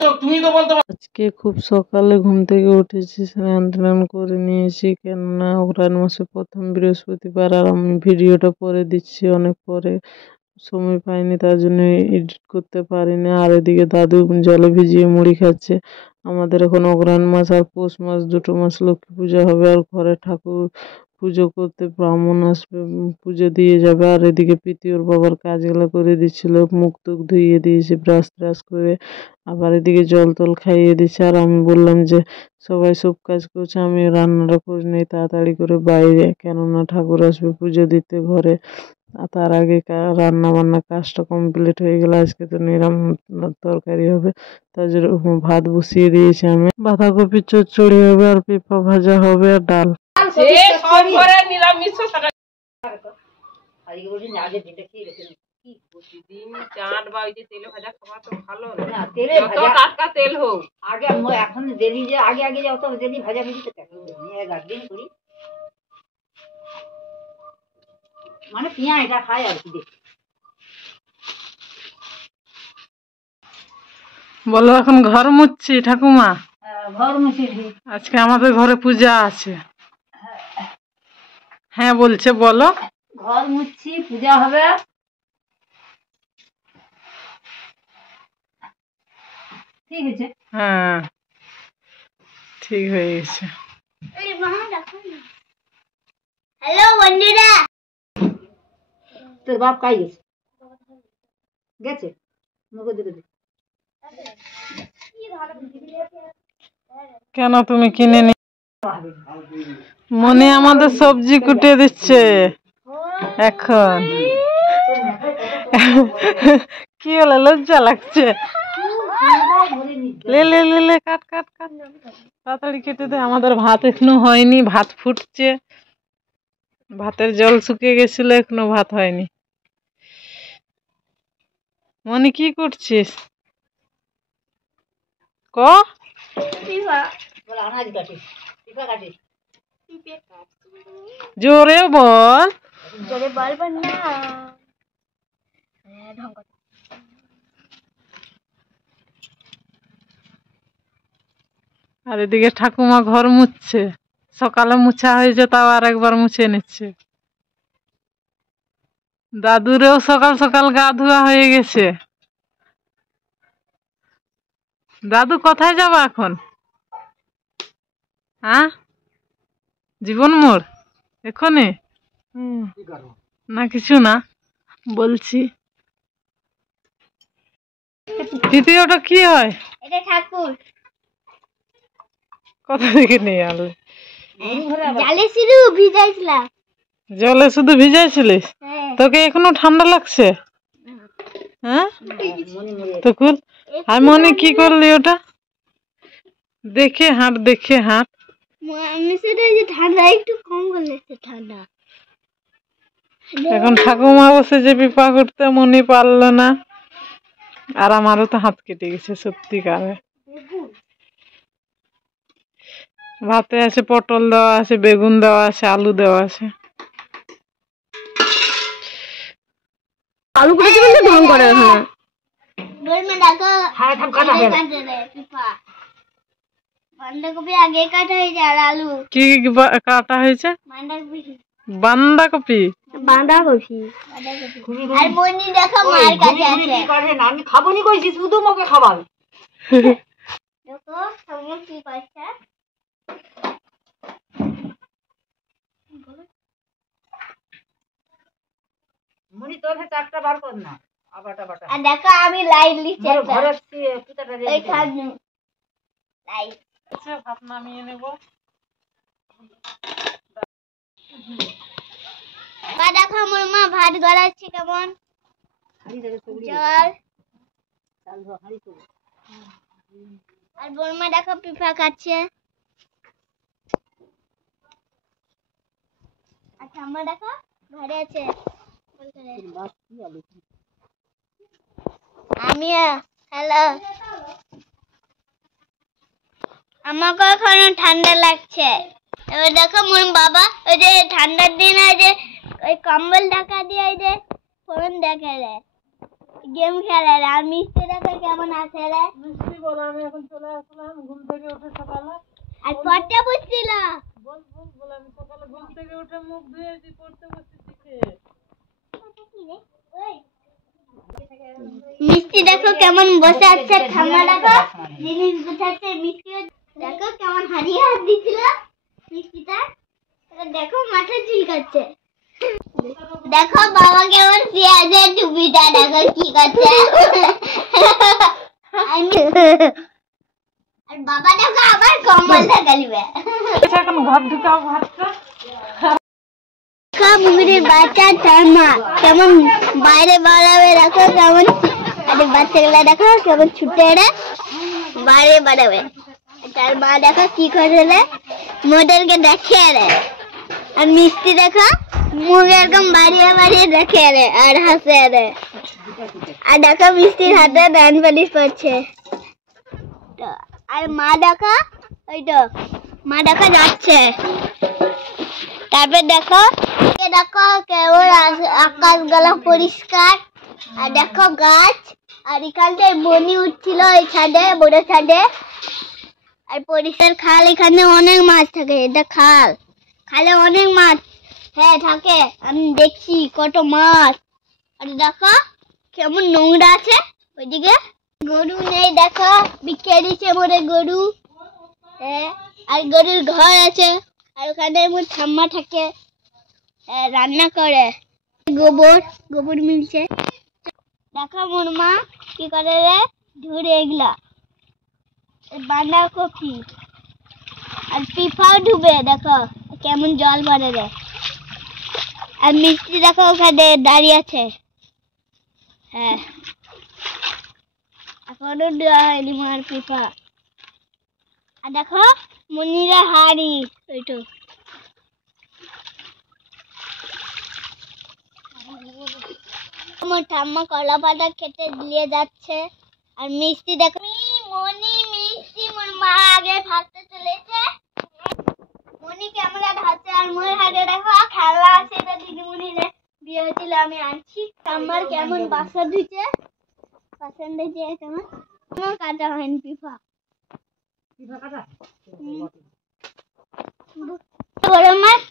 আজকে খুব সকালে ঘুম থেকে উঠেছি, স্নান টান করে নিয়েছি, কেননা অঘ্রাণ মাসে প্রথম বৃহস্পতিবার। আর আমি ভিডিওটা পরে দিচ্ছি, অনেক পরে, সময় পাইনি, তার জন্য এডিট করতে পারিনি। আর এদিকে দাদু জলে ভিজিয়ে মুড়ি খাচ্ছে। আমাদের এখন অঘ্রাণ মাস আর পৌষ মাস, দুটো মাস লক্ষ্মী পূজা হবে, আর ঘরে ঠাকুর পুজো করতে ব্রাহ্মণ আসবে, পুজো দিয়ে যাবে। আর এদিকে প্রীতি ওর বাবার কাজগুলো করে দিচ্ছিল, মুখ টুক ধুইয়ে দিয়েছে ব্রাশ ট্রাশ করে, আবার এদিকে জল টল খাইয়ে দিচ্ছে। আর আমি বললাম যে সবাই সব কাজ করছে, আমি রান্নাটা করে নিই তাড়াতাড়ি করে বাইরে, কেননা ঠাকুর আসবে পুজো দিতে ঘরে। আর তার আগে রান্না বান্না কাজটা কমপ্লিট হয়ে গেলে আজকে তো নিরামিষ তরকারি হবে, তার জন্য ভাত বসিয়ে দিয়েছি আমি। বাঁধাকপি চচ্চড়ি হবে, আর পেঁপা ভাজা হবে, আর ডাল। প্রতিদিন চাট বা ওই যে তেলে ভাজা খাওয়া তো ভালো না, তেলে ভাজা টাটকা তেল হোক। আগে এখন দেরি যে আগে আগে যত দেরি ভাজা ভেজি তো একদিন করি, মানে পিয়া এটা খায় আর কি। বলো, এখন ঘর মুছছি ঠাকুমা। ঘর মুছি, আজকে আমাদের ঘরে পূজা আছে। হ্যাঁ বলছে, বলো। ঘর মুছছি, পূজা হবে। ঠিক আছে, হ্যাঁ ঠিক হয়ে গেছে। হ্যালো বন্ধুরা, তোর বাপ কাই গেছে? গেছে মুখে দিকে দে। কেন তুমি কিনে নি? মনে আমাদের সবজি কুটে দিচ্ছে এখন। কি হলো, লজ্জা লাগছে? লে লে লে লে, কাট কাট কাট, তাড়াতাড়ি কেটে দে। আমাদের ভাত এখনো হয়নি, ভাত ফুটছে। ভাতের জল শুকিয়ে গেছিল, এখনো ভাত হয়নি। মনি কি করছিস? ক জোরে বল। জোরে বলবেন না। আর এদিকে ঠাকুমা ঘর মুছছে, সকালে মুছা হয়েছে, তাও আর একবার মুছে নিচ্ছে। দাদুরেও সকাল সকাল গা ধোয়া হয়ে গেছে। দাদু কোথায় যাবা এখন? হ্যাঁ, জীবন মোড় এখনই? না কিছু না, বলছি। তৃতীয়টা কি হয়? এটা ঠাকুর। কোথা থেকে নিয়ে আনলে? জালে শুধু ভিজাইছিলাম। জলে শুধু ভিজাইছিলিস? তোকে এখনো ঠান্ডা লাগছে? হ্যাঁ তো খুল। আর মনে কি করলি ওটা? দেখে হাঁট, দেখে হাঁট। আমি সেটা যে ঠান্ডা একটু কম লাগছে, ঠান্ডা। এখন ঠাকুমা বসে যে পিপা করতে মনে পারলো না। আর আমারও তো হাত কেটে গেছে সত্যিকারে। ভাতে আছে পটল দেওয়া আছে, বেগুন দেওয়া আছে, আলু দেওয়া আছে। আলু কেটে দিলে ঢং করে না। বলমে দেখো, হ্যাঁ সব কাটা হয়ে গেছে। পিপা বাঁধাকপি আগে কাটা হয়েছে, আর আলু কি কাটা হয়েছে? বাঁধাকপি। বাঁধাকপি? বাঁধাকপি। আর মনি দেখো মার কাছে আছে। আমি খাবো নি কইছি, শুধু মোকে খাওয়াবে। দেখো তুমি কি করছে। মনি তোর হাতে চারটা বার কর না, আবাটা বাটা। আর দেখো আমি লাইট লিখছি, ঘরে পুতাটা রে এই খাবো লাইট। আচ্ছা, ভাত নামিয়ে নেব। মা দেখো মোর মা ভাত গলাচ্ছে কেমন। জল আর বর্মা দেখো পিঠা খাচ্ছে। আচ্ছা আমার দেখো ঘরে আছে। আমি হ্যালো, আমাকে এখন ঠান্ডা লাগছে। এবার দেখো মোর বাবা ওই যে ঠান্ডার দিন যে ওই কম্বল ঢাকা দিয়ে ওই যে ফোন দেখে দেয়, গেম খেলে রে। আর মিষ্টি দেখো কেমন আছে রে। মিষ্টি বল, আমি এখন চলে আসলাম ঘুম থেকে উঠে সকালে। আর পড়তে বসছিল। বল বল বল, আমি সকালে ঘুম থেকে উঠে মুখ ধুয়েছি, পড়তে বসেছি। মিষ্টি দেখো কেমন বসে আছে, ঠান্ডা দেখো জিনিস গুছাচ্ছে। মিষ্টি দেখো কেমন হারিয়ে হাত দিছিল মিষ্টিটা। দেখো মাথা চুলকাচ্ছে। দেখো বাবা কেমন পেঁয়াজের টুপিটা দেখো কি করছে। আর বাবা দেখো আবার কম্বলটা গালিবে। এখন ঘর ঢুকাও ভাতটা। মুগুরির বাচ্চা তার মা কেমন বাইরে বাড়াবে দেখো কেমন। আরে বাচ্চাগুলা দেখো কেমন ছুটে এড়ে বাইরে বাড়াবে। তার মা দেখো কি করে রে, মোদেরকে দেখে রে। আর মিষ্টি দেখো মুখ এরকম বাড়িয়ে বাড়িয়ে দেখে রে আর হাসে রে। আর দেখো মিষ্টির হাতে ডান পালিশ করছে। আর মা দেখো ওই তো মা দেখো যাচ্ছে। তারপর দেখো দেখো কেমন আকাশ গুলো পরিষ্কার। আর দেখো গাছ। আর এখানে বনি উঠছিল এই ছাদে, বড় ছাদে। আর পরিষ্কার খাল, এখানে অনেক মাছ থাকে। এটা খাল, খালে অনেক মাছ হ্যাঁ থাকে। আমি দেখছি কত মাছ। আর দেখো কেমন নোংরা আছে ওইদিকে। গরু নেই দেখো, বিক্রি দিচ্ছে মোরে গরু। হ্যাঁ, আর গরুর ঘর আছে। আর ওখানে মোর ঠাম্মা থাকে, রান্না করে। গোবর মিলছে। দেখো মোর মা কি করে রে, ধরে এগুলা বাঁধাকপি। আর পিফাও ডুবে দেখো কেমন জল ভরে রে। আর মিষ্টি দেখো ওখানে দাঁড়িয়ে আছে। হ্যাঁ, এখনো দেওয়া হয়নি মার পিফা। আর দেখো মনিরা হাড়ি ওইটো। আমার ঠাম্মা কলা পাতা খেতে দিয়ে যাচ্ছে। আর মিষ্টি দেখো মনি মিষ্টি মোর মা আগে ভাবতে চলেছে। মনি ক্যামেরা ধরছে। আর মোর হাতে দেখো খেলা আছে, এটা দিদিমণির বিয়ে হয়েছিল আমি আনছি। ঠাম্মার কেমন বাসা ধুচ্ছে, বাসন ধুচ্ছে কেমন। কোনো কাটা হয়নি পিফা। বড় মাছ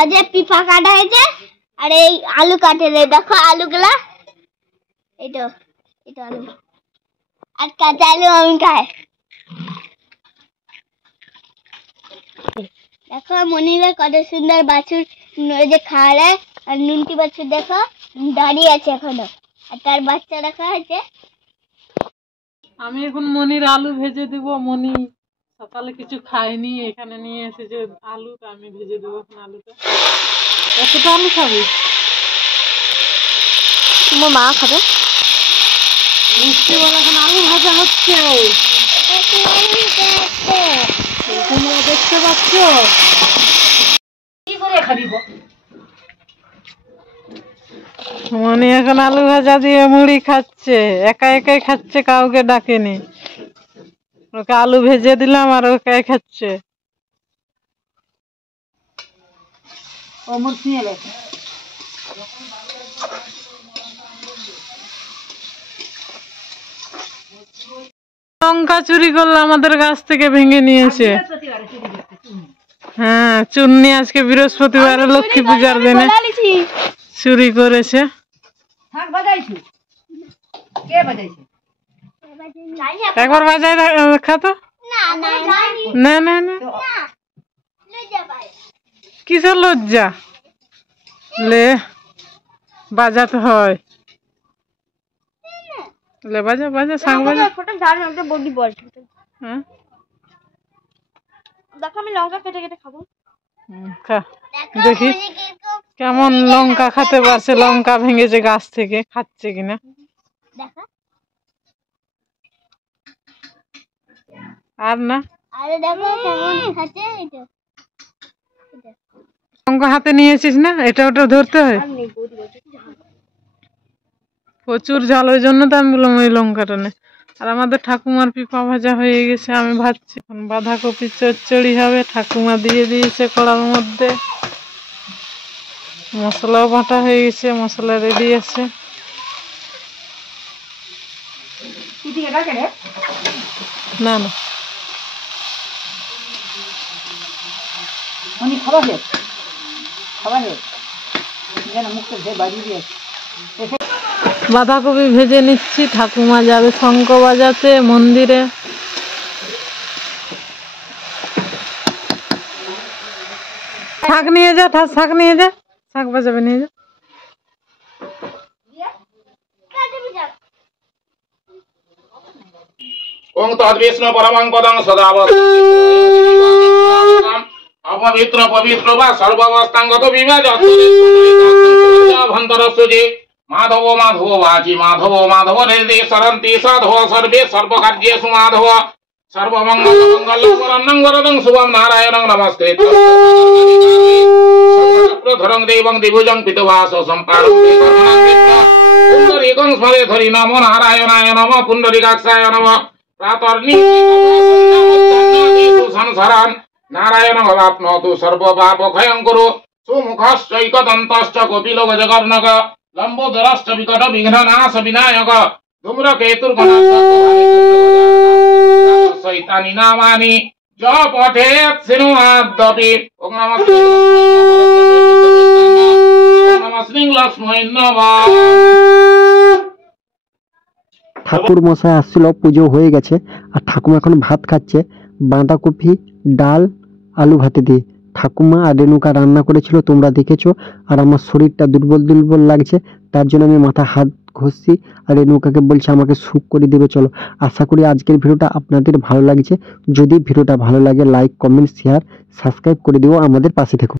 অজে পিফা কাটা হয়েছে। আর এই আলু কাটে রে, দেখো আলুগুলা। এটা আলু। আর কাঁচা আলু আমি খাই। দেখো মনিরা কত সুন্দর বাছুর যে খাওয়ারে। আর নুনটি বাছুর দেখো দাঁড়িয়ে আছে এখনো। আর তার বাচ্চা দেখা হয়েছে। আমি এখন মনির আলু ভেজে দিব। মনি সকালে কিছু খাইনি, এখানে নিয়ে এসেছে আলুটা, আমি ভেজে দেবো এখন আলুটা। কতটা আলু খাবি? তোমার মা খাবে। মিষ্টি বলে এখন আলু ভাজা হচ্ছে। তোমরা দেখতে পাচ্ছ কি করে খাবিব? মনি এখন আলু ভাজা দিয়ে মুড়ি খাচ্ছে, একা একাই খাচ্ছে, কাউকে ডাকেনি। ওকে আলু ভেজে দিলাম আর ওকে খাচ্ছে। ও মোর নিয়ে গেছে। লঙ্কা চুরি করলো আমাদের গাছ থেকে, ভেঙে নিয়েছে। হ্যাঁ, চুন্নি আজকে বৃহস্পতিবারে লক্ষ্মী পূজার দিনে চুরি করেছে। একবার বাজায় দেখা তো। না না না, কিসের লজ্জা? লে বাজাতে হয়। লে বাজা বাজা সাং বাজা। হ্যাঁ, দেখো আমি লঙ্কা কেটে কেটে খাবো। খা, দেখি কেমন লঙ্কা খেতে পারছে। লঙ্কা ভেঙেছে গাছ থেকে, খাচ্ছে কিনা। আর না, আরে দেখো কেমন খাচ্ছে। এটা লঙ্কা হাতে নিয়েছিস না, এটা ওটা ধরতে হয়। প্রচুর ঝাল, ওই জন্য তো আমি বললাম ওই লঙ্কাটা নে। আর আমাদের ঠাকুমার পিপা ভাজা হয়ে গেছে, আমি ভাজছি। এখন বাঁধাকপি চচ্চড়ি হবে, ঠাকুমা দিয়ে দিয়েছে কড়ার মধ্যে। মশলাও বাটা হয়ে গেছে, মশলা রেডি আছে। তুই এটা কেন না না উনি খাবার যেন মুখটা ধুয়ে বাজিয়ে দিয়েছে। বাঁধাকপি ভেজে নিচ্ছি, ঠাকুমা যাবে শঙ্খ বাজাতে মন্দিরে। শাক নিয়ে যা, শাক নিয়ে যা, শাক বাজাবে নিয়ে যা। ওং তদ্বিষ্ণু পরমং পদং সদাবৎ অপবিত্র পবিত্র বা সর্বাবস্থাঙ্গত বিভাজত ভন্তরসুজে মাধব মাধব বাচি মাধব মাধব নির্দেশ সরন্তি সাধব সর্বে সর্বকার্যেষু মাধব সর্বমঙ্গল মঙ্গল বরণ্যং বরদং শুভং নারায়ণং নমস্তে ধরং দেবং দিভুজং পিতবাস সম্পাদং পুণ্ডরীকং স্মরে ধরি নমো নারায়ণায় নমঃ পুণ্ডরীকাক্ষায় নমঃ সংসারান নারায়ণ ভবাপ্নতু সর্বপাপক্ষয়ং কুরু সুমুখশ্চৈকদন্তশ্চ কপিল গজকর্ণক লম্বোদরশ্চ বিকট বিঘ্ননাশ বিনায়ক ধূম্রকেতুর্গণানি নামানি য পঠেৎ সিনুমাদ্যপি ওং নমঃ শ্রীং লক্ষ্মী নমঃ। ঠাকুর মশাই আসছিল, পুজো হয়ে গেছে, আর ঠাকুমা এখন ভাত খাচ্ছে বাঁধাকপি ডাল আলু ভাতে দিয়ে। ঠাকুমা আর রেণুকা রান্না করেছিল, তোমরা দেখেছো। আর আমার শরীরটা দুর্বল দুর্বল লাগছে, তার জন্য আমি মাথা হাত ঘষছি আর রেণুকাকে বলছি আমাকে সুখ করে দেবে। চলো, আশা করি আজকের ভিডিওটা আপনাদের ভালো লাগছে। যদি ভিডিওটা ভালো লাগে লাইক কমেন্ট শেয়ার সাবস্ক্রাইব করে দিও, আমাদের পাশে থেকো।